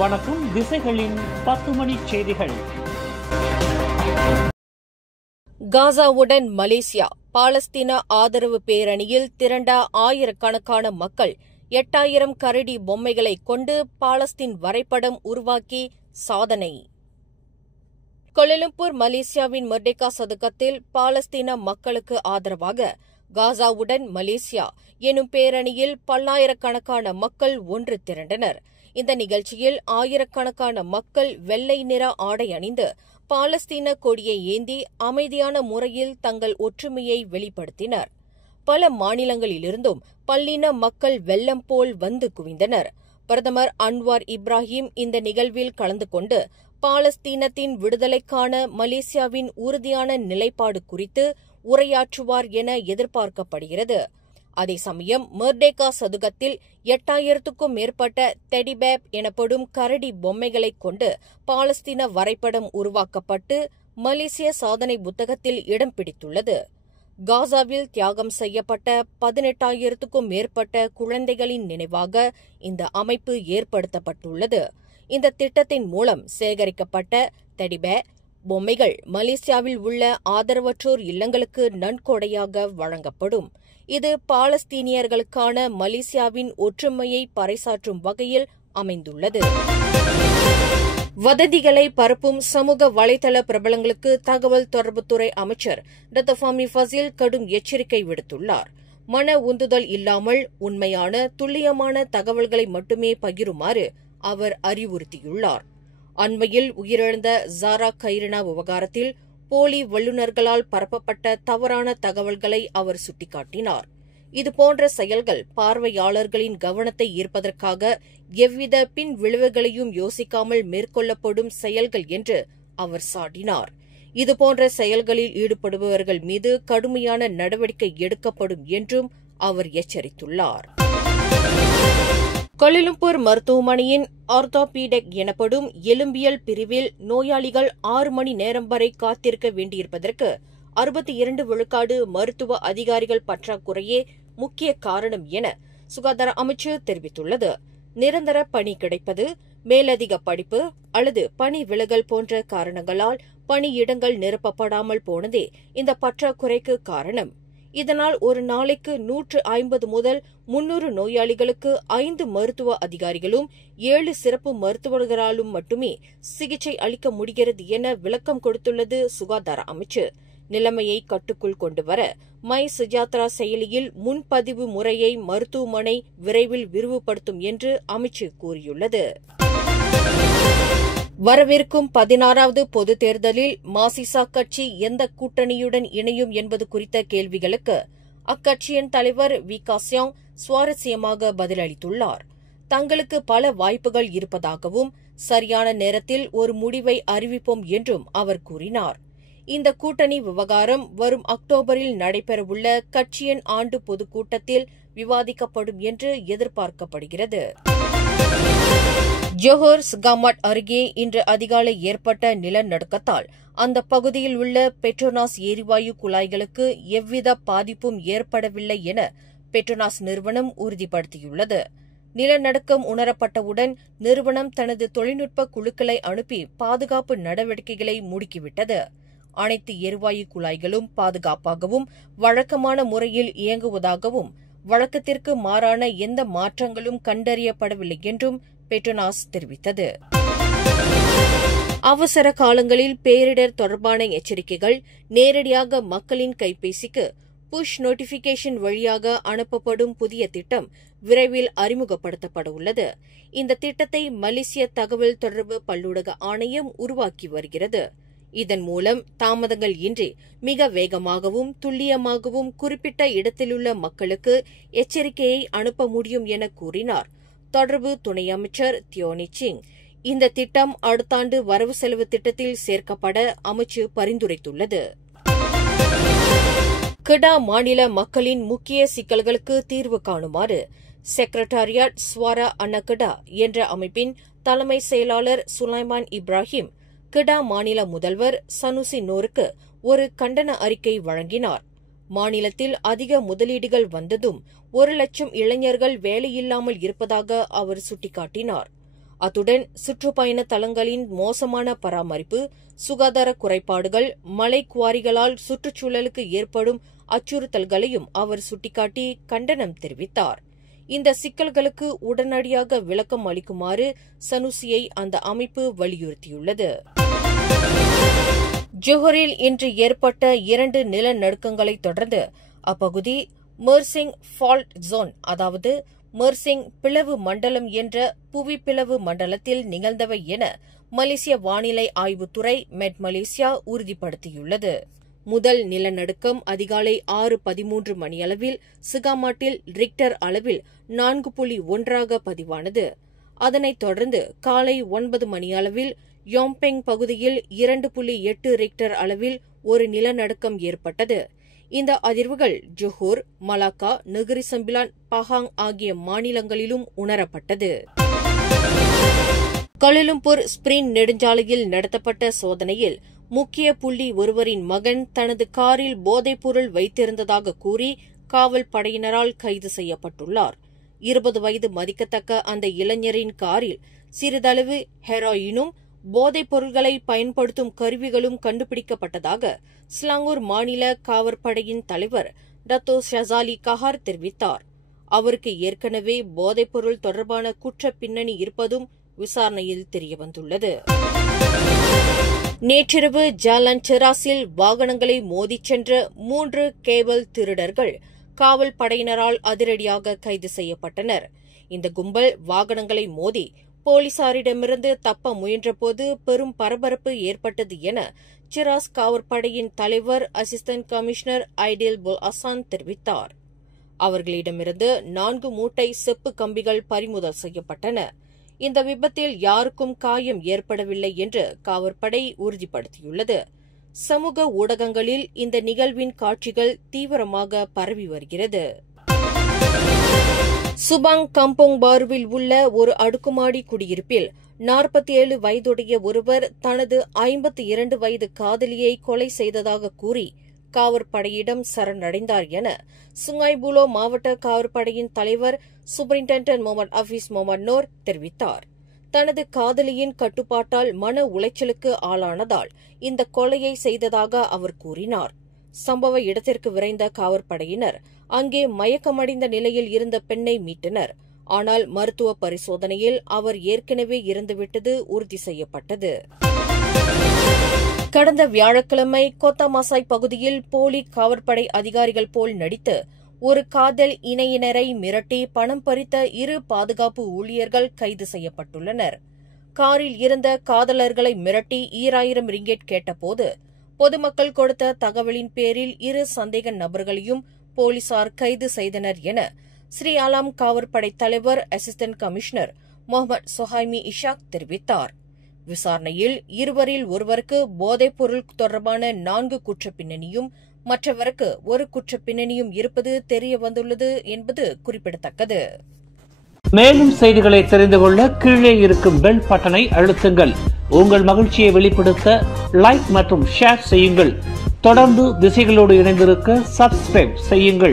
வணக்கம். திசைகளின் 10 மணி செய்திகள். காசாவுடன் மலேசியா பாலஸ்தீன ஆதரவு பேரணியில் திரண்ட ஆயிரக்கணக்கான மக்கள் 8000 கரடி பொம்மைகளை கொண்டு பாலஸ்தீன் வரைபடம் உருவாக்கி சாதனை. கோலாலம்பூர் மலேசியாவின் மெர்டேகா சதுக்கத்தில் பாலஸ்தீன மக்களுக்கு ஆதரவாக காசாவுடன் மலேசியா எனும் பேரணியில் பல்லாயிரக்கணக்கான மக்கள் ஒன்று திரண்டனர். இந்த நிகழ்ச்சியில் ஆயிரக்கணக்கான மக்கள் வெள்ளை நிற ஆடை அணிந்து பாலஸ்தீன கொடியை ஏந்தி அமைதியான முறையில் தங்கள் ஒற்றுமையை வெளிப்படுத்தினர். பல மாநிலங்களிலிருந்தும் பல்லின மக்கள் வெள்ளம் போல் வந்து குவிந்தனர். பிரதமர் அன்வார் இப்ராஹிம் இந்த நிகழ்வில் கலந்து கொண்டு பாலஸ்தீனத்தின் விடுதலைக்கான மலேசியாவின் உறுதியான நிலைப்பாடு குறித்து உரையாற்றுவார் என எதிர்பார்க்கப்படுகிறது. அதே சமயம் மெர்டேகா சதுக்கத்தில் 8000க்கும் மேற்பட்ட டெடிபேப் எனப்படும் கரடி பொம்மைகளைக் கொண்டு பாலஸ்தீன வரைபடம் உருவாக்கப்பட்டு மலேசிய சாதனை புத்தகத்தில் இடம் பிடித்துள்ளது. காசாவில் தியாகம் செய்யப்பட்ட 18,000க்கும் மேற்பட்ட குழந்தைகளின் நினைவாக இந்த அமைப்பு ஏற்படுத்தப்பட்டுள்ளது. இந்த திட்டத்தின் மூலம் சேகரிக்கப்பட்ட டெடிபே பொம்மைகள் மலேசியாவில் உள்ள ஆதரவற்றோர் இல்லங்களுக்கு நன்கொடையாக வழங்கப்படும். இது பாலஸ்தீனியர்களுக்கான மலேசியாவின் ஒற்றுமையை பறைசாற்றும் வகையில் அமைந்துள்ளது. வதந்திகளை பரப்பும் சமூக வலைதள பிரபலங்களுக்கு தகவல் தொடர்புத்துறை அமைச்சர் டாக்டர் ஃபஹமி ஃபசில் கடும் எச்சரிக்கை விடுத்துள்ளார். மன உந்துதல் இல்லாமல் உண்மையான துல்லியமான தகவல்களை மட்டுமே பகிருமாறு அவர் அறிவுறுத்தியுள்ளார். அண்மையில் உயிரிழந்த ஜாரா கைரினா விவகாரத்தில் போலி வல்லுநர்களால் பரப்பப்பட்ட தவறான தகவல்களை அவர் சுட்டிக்காட்டினார். இதுபோன்ற செயல்கள் பார்வையாளர்களின் கவனத்தை ஈர்ப்பதற்காக எவ்வித பின் விளைவுகளையும் யோசிக்காமல் மேற்கொள்ளப்படும் செயல்கள் என்று அவர் சாடினார். இதுபோன்ற செயல்களில் ஈடுபடுபவர்கள் மீது கடுமையான நடவடிக்கை எடுக்கப்படும் என்றும் அவர் எச்சரித்துள்ளார். கோலாலம்பூர் மருத்துவமனையின் ஆர்த்தோபீடிக் எனப்படும் எலும்பியல் பிரிவில் நோயாளிகள் 6 மணி நேரம் வரை காத்திருக்க வேண்டியிருப்பதற்கு 62 விழுக்காடு மருத்துவ அதிகாரிகள் பற்றாக்குறையே முக்கிய காரணம் என சுகாதார அமைச்சு தெரிவித்துள்ளது. நிரந்தர பணி கிடைப்பது, மேலதிக படிப்பு அல்லது பணி விலகல் போன்ற காரணங்களால் பணியிடங்கள் நிரப்பப்படாமல் போனதே இந்த பற்றாக்குறைக்கு காரணம். இதனால் ஒரு நாளைக்கு 150 முதல் 300 நோயாளிகளுக்கு 5 மருத்துவ அதிகாரிகளும் 7 சிறப்பு மருத்துவர்களாலும் மட்டுமே சிகிச்சை அளிக்க முடிகிறது என விளக்கம் கொடுத்துள்ளது சுகாதார அமைச்சு. நிலைமையை கட்டுக்குள் கொண்டுவர மை சுஜாத்ரா செயலியில் முன்பதிவு முறையை மருத்துவமனை விரைவில் விரிவுபடுத்தும் என்று அமைச்சு கூறியுள்ளது. வரவிருக்கும் 16வது பொதுத் தேர்தலில் மாசிசா கட்சி எந்த கூட்டணியுடன் இணையும் என்பது குறித்த கேள்விகளுக்கு அக்கட்சியின் தலைவர் வி காசியாங் சுவாரஸ்யமாக பதிலளித்துள்ளார். தங்களுக்கு பல வாய்ப்புகள் இருப்பதாகவும் சரியான நேரத்தில் ஒரு முடிவை அறிவிப்போம் என்றும் அவர் கூறினார். இந்த கூட்டணி விவகாரம் வரும் அக்டோபரில் நடைபெறவுள்ள கட்சியின் ஆண்டு பொதுக்கூட்டத்தில் விவாதிக்கப்படும் என்று எதிர்பார்க்கப்படுகிறது. ஜோஹர் ஸ்காமட் அருகே இன்று அதிகாலை ஏற்பட்ட நிலநடுக்கத்தால் அந்த பகுதியில் உள்ள பெட்ரோனாஸ் எரிவாயு குழாய்களுக்கு எவ்வித பாதிப்பும் ஏற்படவில்லை என பெட்ரோனாஸ் நிறுவனம் உறுதிப்படுத்தியுள்ளது. நிலநடுக்கம் உணரப்பட்டவுடன் நிறுவனம் தனது தொழில்நுட்ப குழுக்களை அனுப்பி பாதுகாப்பு நடவடிக்கைகளை முடுக்கிவிட்டது. அனைத்து எரிவாயு குழாய்களும் பாதுகாப்பாகவும் வழக்கமான முறையில் இயங்குவதாகவும் வழக்கத்திற்கு மாறான எந்த மாற்றங்களும் கண்டறியப்படவில்லை என்றும் பெட்ரோனாஸ் தெரிவித்தது. அவசர காலங்களில் பேரிடர் தொடர்பான எச்சரிக்கைகள் நேரடியாக மக்களின் கைபேசிக்கு புஷ் நோட்டிபிகேஷன் வழியாக அனுப்பப்படும் புதிய திட்டம் விரைவில் அறிமுகப்படுத்தப்பட உள்ளது. இந்த திட்டத்தை மலேசிய தகவல் தொடர்பு பல்லூடக ஆணையம் உருவாக்கி வருகிறது. இதன் மூலம் தாமதங்கள் இன்றி மிக வேகமாகவும் துல்லியமாகவும் குறிப்பிட்ட இடத்திலுள்ள மக்களுக்கு எச்சரிக்கையை அனுப்ப முடியும் என கூறினார் தொடர்பு துணை அமைச்சர் தியோனி சிங். இந்த திட்டம் அடுத்த ஆண்டு வரவு செலவு திட்டத்தில் சேர்க்கப்பட அமைச்சு பரிந்துரைத்துள்ளது. கிடா மாநில மக்களின் முக்கிய சிக்கல்களுக்கு தீர்வு காணுமாறு செக்ரட்டேரியட் ஸ்வாரா அன்னகிடா என்ற அமைப்பின் தலைமை செயலாளர் சுலைமான் இப்ராஹிம் கிடா மாநில முதல்வர் சனுசி நோருக்கு ஒரு கண்டன அறிக்கை வழங்கினார். மாநிலத்தில் அதிக முதலீடுகள் வந்ததும் 1 லட்சம் இளைஞர்கள் வேலையில்லாமல் இருப்பதாக அவர் சுட்டிக்காட்டினார். அத்துடன் சுற்றுப்பயண தலங்களின் மோசமான பராமரிப்பு, சுகாதார குறைபாடுகள், மலை குவாரிகளால் சுற்றுச்சூழலுக்கு ஏற்படும் அச்சுறுத்தல்களையும் அவர் சுட்டிக்காட்டி கண்டனம் தெரிவித்தார். இந்த சிக்கல்களுக்கு உடனடியாக விளக்கம் அளிக்குமாறு சனுசியை அந்த அமைப்பு வலியுறுத்தியுள்ளது. ஜோஹரில் இன்று ஏற்பட்ட 2 நிலநடுக்கங்களைத் தொடர்ந்து அப்பகுதி மெர்சிங் ஃபால்ட் ஜோன், அதாவது மெர்சிங் பிளவு மண்டலம் என்ற புவிப்பிளவு மண்டலத்தில் நிகழ்ந்தவை என மலேசிய வானிலை ஆய்வுத்துறை மெட் மலேசியா உறுதிப்படுத்தியுள்ளது. முதல் நிலநடுக்கம் அதிகாலை 6:13 மணியளவில் சிகாமாட்டில் ரிக்டர் அளவில் 4.1 பதிவானது. அதனைத் தொடர்ந்து காலை 9 மணியளவில் யோம்பெங் பகுதியில் 2.8 ரிக்டர் அளவில் ஒரு நிலநடுக்கம் ஏற்பட்டது. இந்த அதிர்வுகள் Johor, Malacca, Negeri Sembilan, Pahang ஆகிய மாநிலங்களிலும் உணரப்பட்டது. கோலாலம்பூர் ஸ்பிரிங் நெடுஞ்சாலையில் நடத்தப்பட்ட சோதனையில் முக்கிய புள்ளி ஒருவரின் மகன் தனது காரில் போதைப்பொருள் வைத்திருந்ததாக கூறி காவல் படையினரால் கைது செய்யப்பட்டுள்ளார். 20 வயது மதிக்கத்தக்க அந்த இளைஞரின் காரில் சிறிதளவு ஹெராயினும் போதைப் பொருள்களை பயன்படுத்தும் கருவிகளும் கண்டுபிடிக்கப்பட்டதாக ஸ்லாங்கூர் மாநில காவற்படையின் தலைவர் டத்தோ ஷசாலி கஹார் தெரிவித்தார். அவருக்கு ஏற்கனவே போதைப்பொருள் தொடர்பான குற்ற பின்னணி இருப்பதும் விசாரணையில் தெரியவந்துள்ளது. நேற்றிரவு ஜாலான் செராஸில் வாகனங்களை மோதிச் சென்ற 3 கேபிள் திருடர்கள் காவல் படையினரால் அதிரடியாக கைது செய்யப்பட்டனர். இந்த கும்பல் வாகனங்களை மோதி போலீசாரிடமிருந்து தப்ப முயன்றபோது பெரும் பரபரப்பு ஏற்பட்டது என செராஸ் காவற்படையின் தலைவர் அசிஸ்டன்ட் கமிஷனர் ஐடில் புல் அசான் தெரிவித்தார். அவர்களிடமிருந்து 4 மூட்டை செப்பு கம்பிகள் பறிமுதல் செய்யப்பட்டன. இந்த விபத்தில் யாருக்கும் காயம் ஏற்படவில்லை என்று காவற்படை உறுதிப்படுத்தியுள்ளது. சமூக ஊடகங்களில் இந்த நிகழ்வின் காட்சிகள் தீவிரமாக பரவி வருகிறது. சுபாங் கம்போங் பாருவில் உள்ள ஒரு அடுக்குமாடி குடியிருப்பில் 47 வயதுடைய ஒருவர் தனது 52 வயது காதலியை கொலை செய்ததாக கூறி காவற்படையிடம் சரணடைந்தார் என சுங்காய் புலோ மாவட்ட காவற்படையின் தலைவர் சூப்பரிண்டென்டன்ட் முகமது ஹபீஸ் முகமது நோர் தெரிவித்தார். தனது காதலியின் கட்டுப்பாட்டால் மன உளைச்சலுக்கு ஆளானதால் இந்த கொலையை செய்ததாக அவர் கூறினார். சம்பவ இடத்திற்கு விரைந்த காவற்படையினர் அங்கே மயக்கமடைந்த நிலையில் இருந்த பெண்ணை மீட்டனர். ஆனால் மருத்துவ பரிசோதனையில் அவர் ஏற்கனவே இறந்துவிட்டது உறுதி செய்யப்பட்டது. கடந்த வியாழக்கிழமை கோத்தாமாசாய் பகுதியில் போலி காவற்படை அதிகாரிகள் போல் நடித்து ஒரு காதல் இணையினரை மிரட்டி பணம் பறித்த 2 பாதுகாப்பு ஊழியர்கள் கைது செய்யப்பட்டுள்ளனர். காரில் இருந்த காதலர்களை மிரட்டி 2000 ரிங்கெட் கேட்டபோது பொதுமக்கள் கொடுத்த தகவலின் பேரில் 2 சந்தேக நபர்களையும் போலீசார் கைது செய்தனர் என ஸ்ரீ அலாம் காவற்படை தலைவர் அசிஸ்டன்ட் கமிஷனர் முகமது சொஹைமி இஷாக் தெரிவித்தார். விசாரணையில் இருவரில் ஒருவருக்கு போதைப்பொருள் தொடர்பான 4 குற்ற பின்னணியும் மற்றவருக்கு 1 குற்ற பின்னணியும் இருப்பது தெரியவந்துள்ளது என்பது குறிப்பிடத்தக்கது. மேலும் செய்திகளை தெரிந்து கொள்ள கீழே இருக்கும் பெல் பட்டனை அழுத்துங்கள். உங்கள் மகிழ்ச்சியை வெளிப்படுத்த லைக் மற்றும் ஷேர் செய்யுங்கள். தொடர்ந்து திசைகளோடு இணைந்திருக்க சப்ஸ்கிரைப் செய்யுங்கள்.